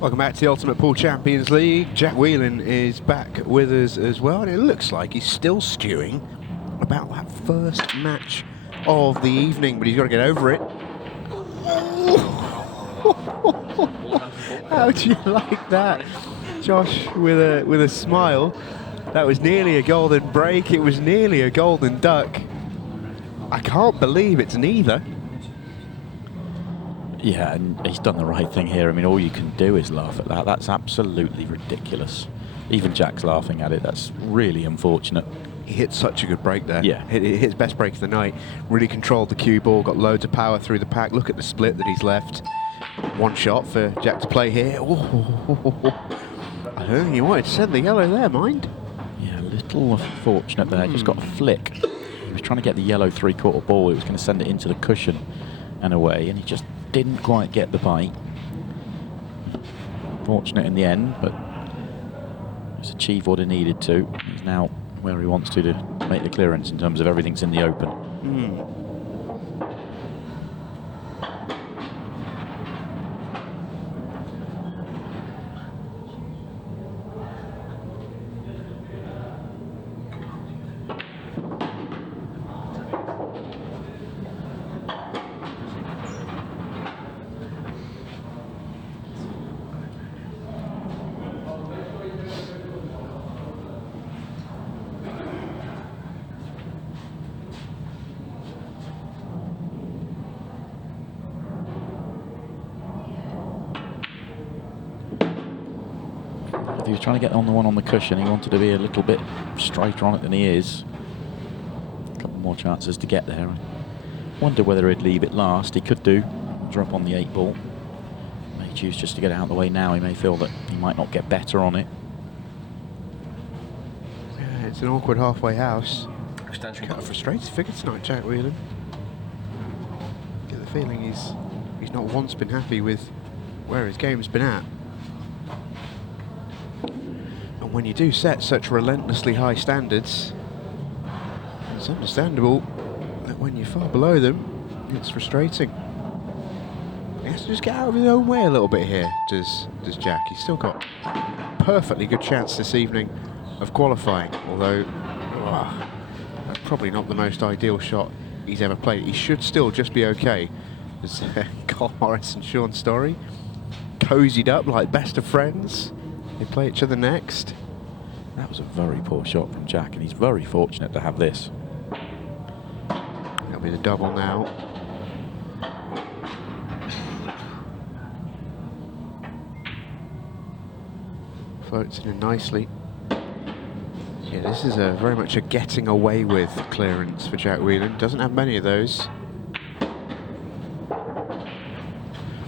Welcome back to the Ultimate Pool Champions League. Jack Whelan is back with us as well, and it looks like he's still stewing about that first match of the evening, but he's got to get over it. How do you like that, Josh? With a smile. That was nearly a golden break. It was nearly a golden duck. I can't believe it's neither. Yeah, and he's done the right thing here. I mean, all you can do is laugh at that. That's absolutely ridiculous. Even Jack's laughing at it. That's really unfortunate. He hit such a good break there. Yeah. Hit his best break of the night. Really controlled the cue ball, got loads of power through the pack. Look at the split that he's left. One shot for Jack to play here. I don't think he wanted to send the yellow there, mind. Yeah, a little unfortunate there. Just got a flick. He was trying to get the yellow three-quarter ball. He was going to send it into the cushion and away, and he just didn't quite get the bite. Fortunate in the end, but he's achieved what he needed to. He's now where he wants to make the clearance in terms of everything's in the open. He was trying to get on the one on the cushion. He wanted to be a little bit straighter on it than he is. A couple more chances to get there. I wonder whether he'd leave it last. He could do. Drop on the 8 ball. May choose just to get it out of the way now. He may feel that he might not get better on it. Yeah, it's an awkward halfway house. Kind of frustrated figure tonight, Jack Whelan. Get the feeling he's not once been happy with where his game's been at. And when you do set such relentlessly high standards, it's understandable that when you're far below them, it's frustrating. He has to just get out of his own way a little bit here, does Jack. He's still got a perfectly good chance this evening of qualifying, although that's probably not the most ideal shot he's ever played. He should still just be okay. There's Carl Morris and Sean Story cozied up like best of friends. They play each other next. That was a very poor shot from Jack, and he's very fortunate to have this. That'll be the double now. Floats in nicely. Yeah, this is very much a getting away with clearance for Jack Whelan. Doesn't have many of those.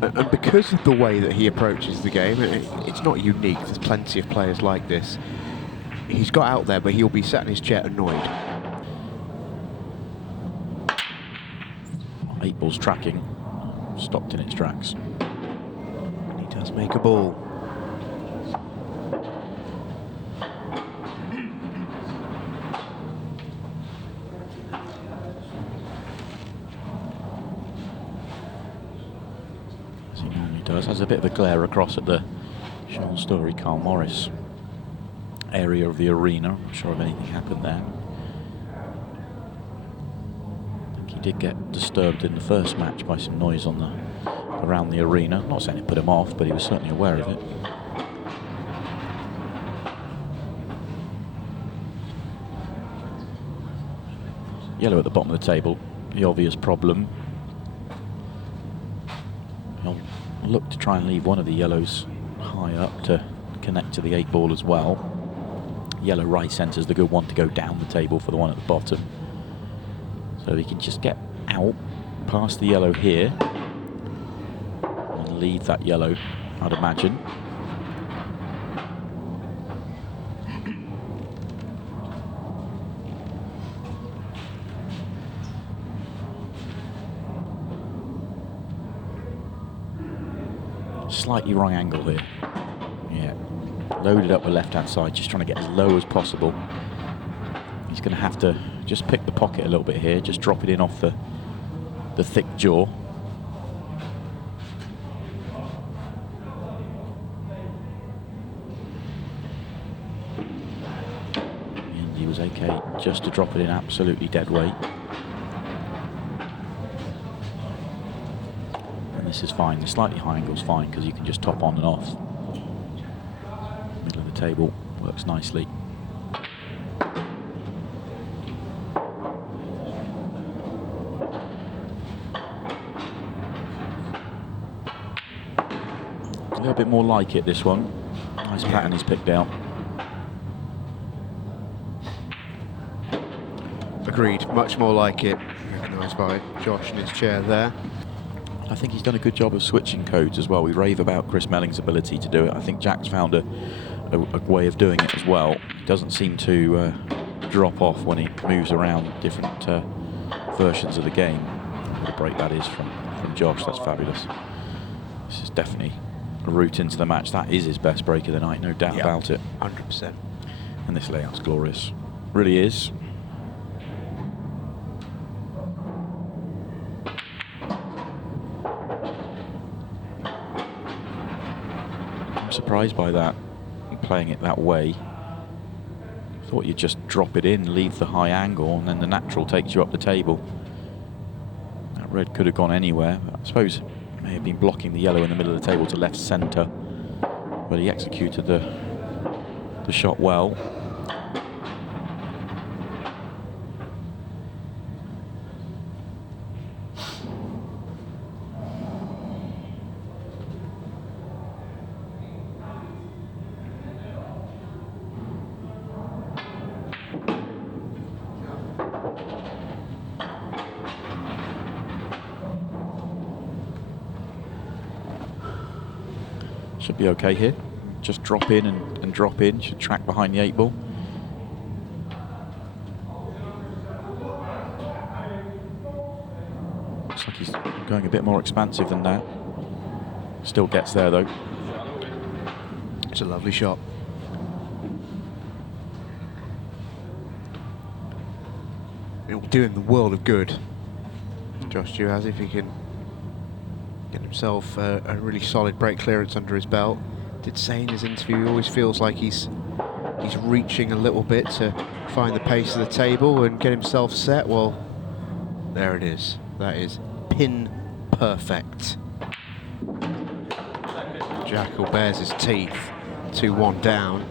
And because of the way that he approaches the game, it's not unique. There's plenty of players like this. He's got out there, but he'll be sat in his chair annoyed. 8 ball's tracking. Stopped in its tracks. And he does make a ball. As he normally does. Has a bit of a glare across at the Sean Story, Carl Morris area of the arena. I'm not sure if anything happened there. I think he did get disturbed in the first match by some noise on around the arena. Not saying it put him off, but he was certainly aware of it. Yellow at the bottom of the table, the obvious problem. He'll look to try and leave one of the yellows high up to connect to the 8 ball as well. Yellow right centre is the good one to go down the table for the one at the bottom. So he can just get out past the yellow here and leave that yellow, I'd imagine. Slightly wrong angle here. Yeah. Loaded up the left-hand side, just trying to get as low as possible. He's going to have to just pick the pocket a little bit here, just drop it in off the thick jaw. allows AK just to drop it in absolutely dead weight. And this is fine. The slightly high angle is fine because you can just top on and off. Middle of the table works nicely. A little bit more like it, this one. Nice pattern he's picked out. Agreed, much more like it. Recognised by Josh in his chair there. I think he's done a good job of switching codes as well. We rave about Chris Melling's ability to do it. I think Jack's found a way of doing it as well. He doesn't seem to drop off when he moves around different versions of the game. What a break that is from Josh, that's fabulous. This is definitely a route into the match. That is his best break of the night, no doubt about it. 100%. And this layout's glorious. Really is. I'm surprised by that, playing it that way. Thought you'd just drop it in, leave the high angle, and then the natural takes you up the table. That red could have gone anywhere. I suppose it may have been blocking the yellow in the middle of the table to left centre, but he executed the shot well. Should be okay here. Just drop in and drop in. Should track behind the 8 ball. Looks like he's going a bit more expansive than that. Still gets there though. It's a lovely shot. It will do him the world of good, Josh Juhasz, if he can get himself a really solid break clearance under his belt. Did say in his interview he always feels like he's reaching a little bit to find the pace of the table and get himself set. Well, there it is. That is pin perfect. Jackal bares his teeth. 2-1 down.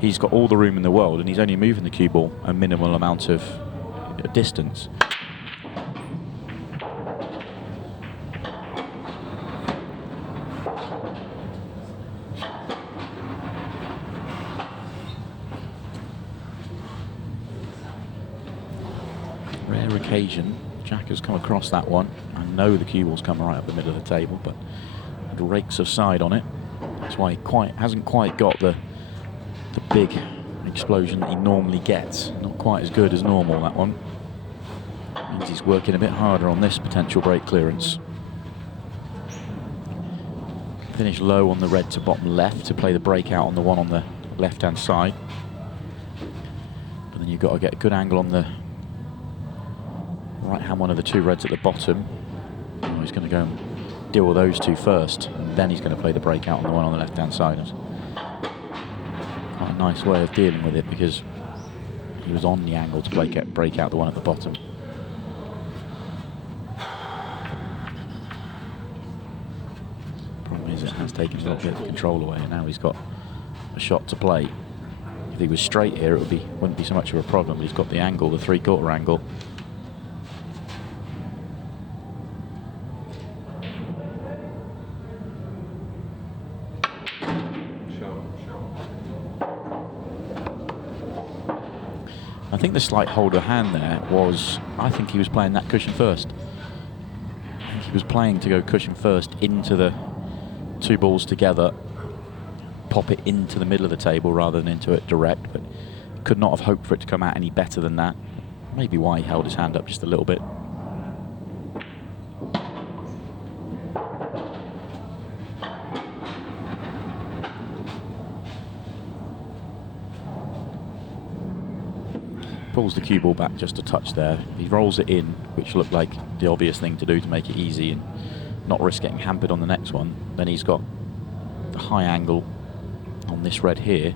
He's got all the room in the world and he's only moving the cue ball a minimal amount of distance. Rare occasion. Jack has come across that one. I know the cue ball's come right up the middle of the table, but it rakes aside on it. That's why he hasn't quite got the big explosion that he normally gets. Not quite as good as normal, that one. Means he's working a bit harder on this potential break clearance. Finish low on the red to bottom left to play the breakout on the one on the left-hand side. But then you've got to get a good angle on the right-hand one of the 2 reds at the bottom. Oh, he's going to go and deal with those 2 first, and then he's going to play the breakout on the one on the left-hand side. Quite a nice way of dealing with it because he was on the angle to break out the one at the bottom. Problem is it has taken a little bit of control away, and now he's got a shot to play. If he was straight here, wouldn't be so much of a problem, but he's got the angle, the 3/4 angle. I think the slight hold of hand there was, I think he was playing that cushion first. I think he was playing to go cushion first into the 2 balls together, pop it into the middle of the table rather than into it direct, but could not have hoped for it to come out any better than that. Maybe why he held his hand up just a little bit. Pulls the cue ball back just a touch there. He rolls it in, which looked like the obvious thing to do to make it easy and not risk getting hampered on the next one. Then he's got the high angle on this red here,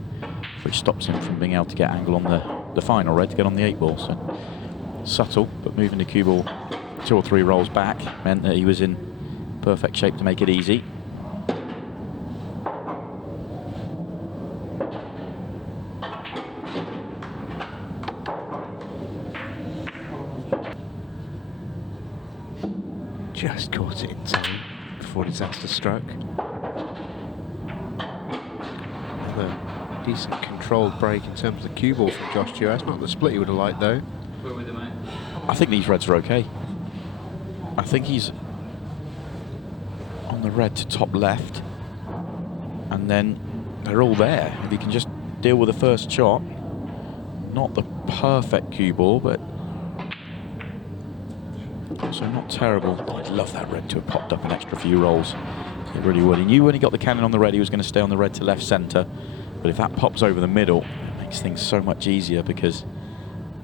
which stops him from being able to get angle on the the final red to get on the 8 ball. So subtle, but moving the cue ball 2 or 3 rolls back meant that he was in perfect shape to make it easy. Just caught it in time before disaster struck. Another decent controlled break in terms of the cue ball from Josh Juhasz. Not the split he would have liked though. I think these reds are okay. I think he's on the red to top left, and then they're all there. If he can just deal with the first shot, not the perfect cue ball, but also not terrible. I'd love that red to have popped up an extra few rolls. It really would. He knew when he got the cannon on the red he was going to stay on the red to left centre, but if that pops over the middle, it makes things so much easier, because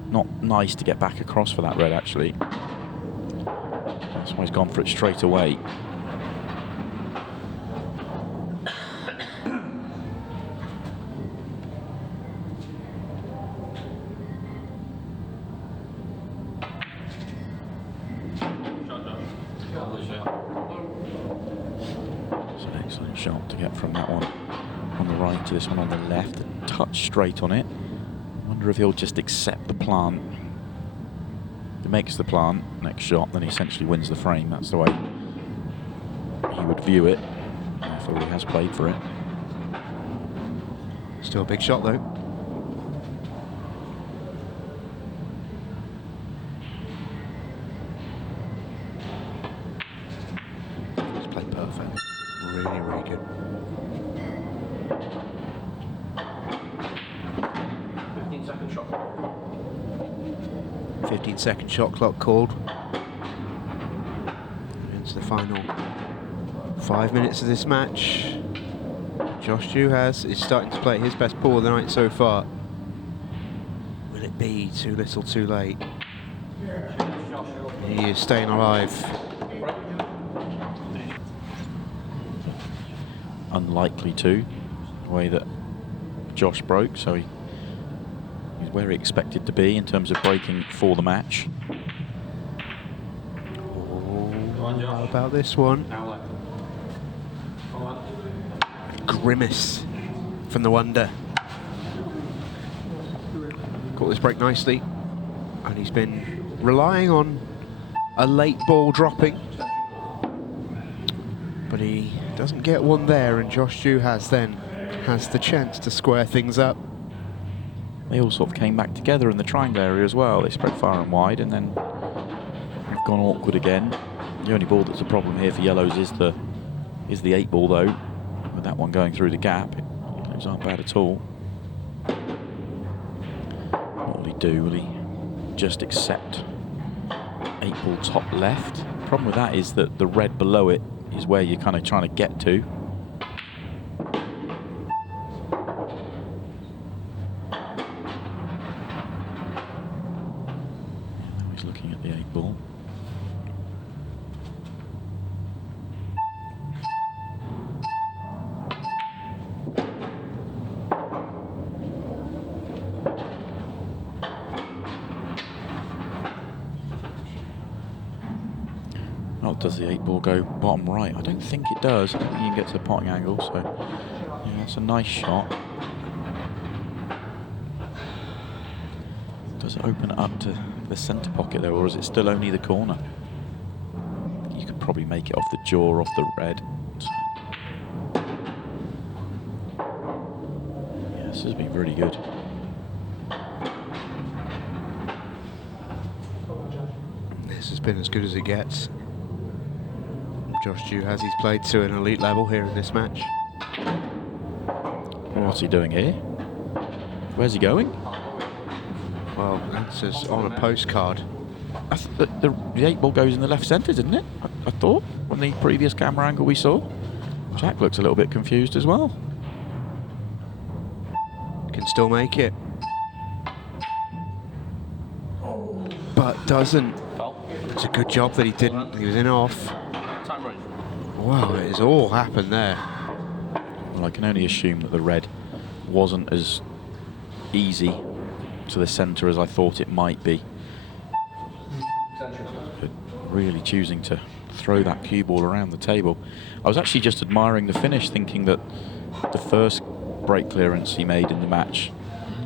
not nice to get back across for that red actually. That's why he's gone for it straight away. Excellent shot to get from that one on the right to this one on the left. A touch straight on it. I wonder if he'll just accept the plant. If he makes the plant next shot, then he essentially wins the frame. That's the way he would view it. Therefore he has played for it. Still a big shot though. He's played perfect. Really, really good. 15-second shot clock. 15-second shot clock called. Into the final 5 minutes of this match. Josh Juhasz is starting to play his best ball of the night so far. Will it be too little too late? He is staying alive. Unlikely to, the way that Josh broke, so he's where he expected to be in terms of breaking for the match. How about this one? Grimace from the Wonder. Caught this break nicely, and he's been relying on a late ball dropping, but he doesn't get one there, and Josh Juhasz then has the chance to square things up. They all sort of came back together in the triangle area as well. They spread far and wide, and then have gone awkward again. The only ball that's a problem here for yellows is the 8 ball though. With that one going through the gap, those aren't bad at all. What will he do? Will he just accept 8 ball top left? The problem with that is that the red below it is where you're kind of trying to get to. Now he's looking at the 8 ball. Does the 8 ball go bottom right? I don't think it does. I don't think you can get to the potting angle, so yeah, that's a nice shot. Does it open it up to the centre pocket though, or is it still only the corner? You could probably make it off the jaw, off the red. So, yeah, this has been really good. This has been as good as it gets. Josh Juhasz, he's played to an elite level here in this match. What's he doing here? Where's he going? Well, answers on a postcard. The 8 ball goes in the left centre, didn't it? I thought, on the previous camera angle we saw. Jack looks a little bit confused as well. Can still make it. But doesn't. It's a good job that he didn't. He was in off. Wow, it has all happened there. Well, I can only assume that the red wasn't as easy to the centre as I thought it might be. But really choosing to throw that cue ball around the table. I was actually just admiring the finish, thinking that the first break clearance he made in the match,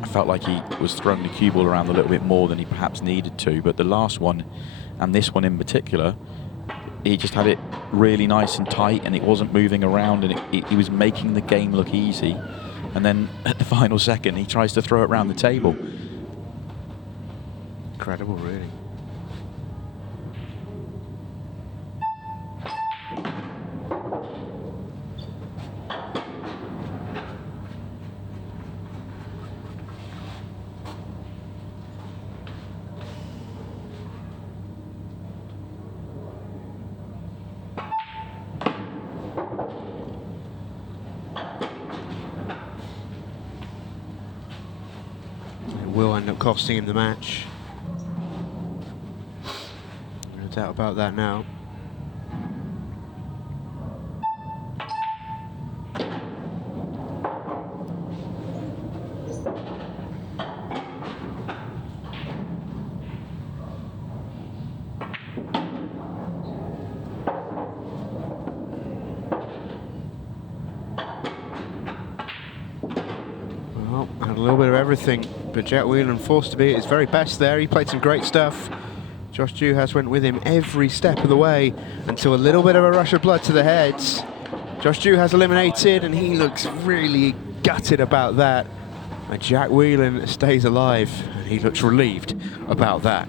I felt like he was throwing the cue ball around a little bit more than he perhaps needed to, but the last one, and this one in particular, he just had it really nice and tight, and it wasn't moving around, and he was making the game look easy. And then at the final second, he tries to throw it around the table. Incredible, really. It will end up costing him the match. No doubt about that now. Well, had a little bit of everything, but Jack Whelan forced to be at his very best there. He played some great stuff. Josh Juhasz went with him every step of the way until a little bit of a rush of blood to the heads. Josh Juhasz eliminated, and he looks really gutted about that. And Jack Whelan stays alive, and he looks relieved about that.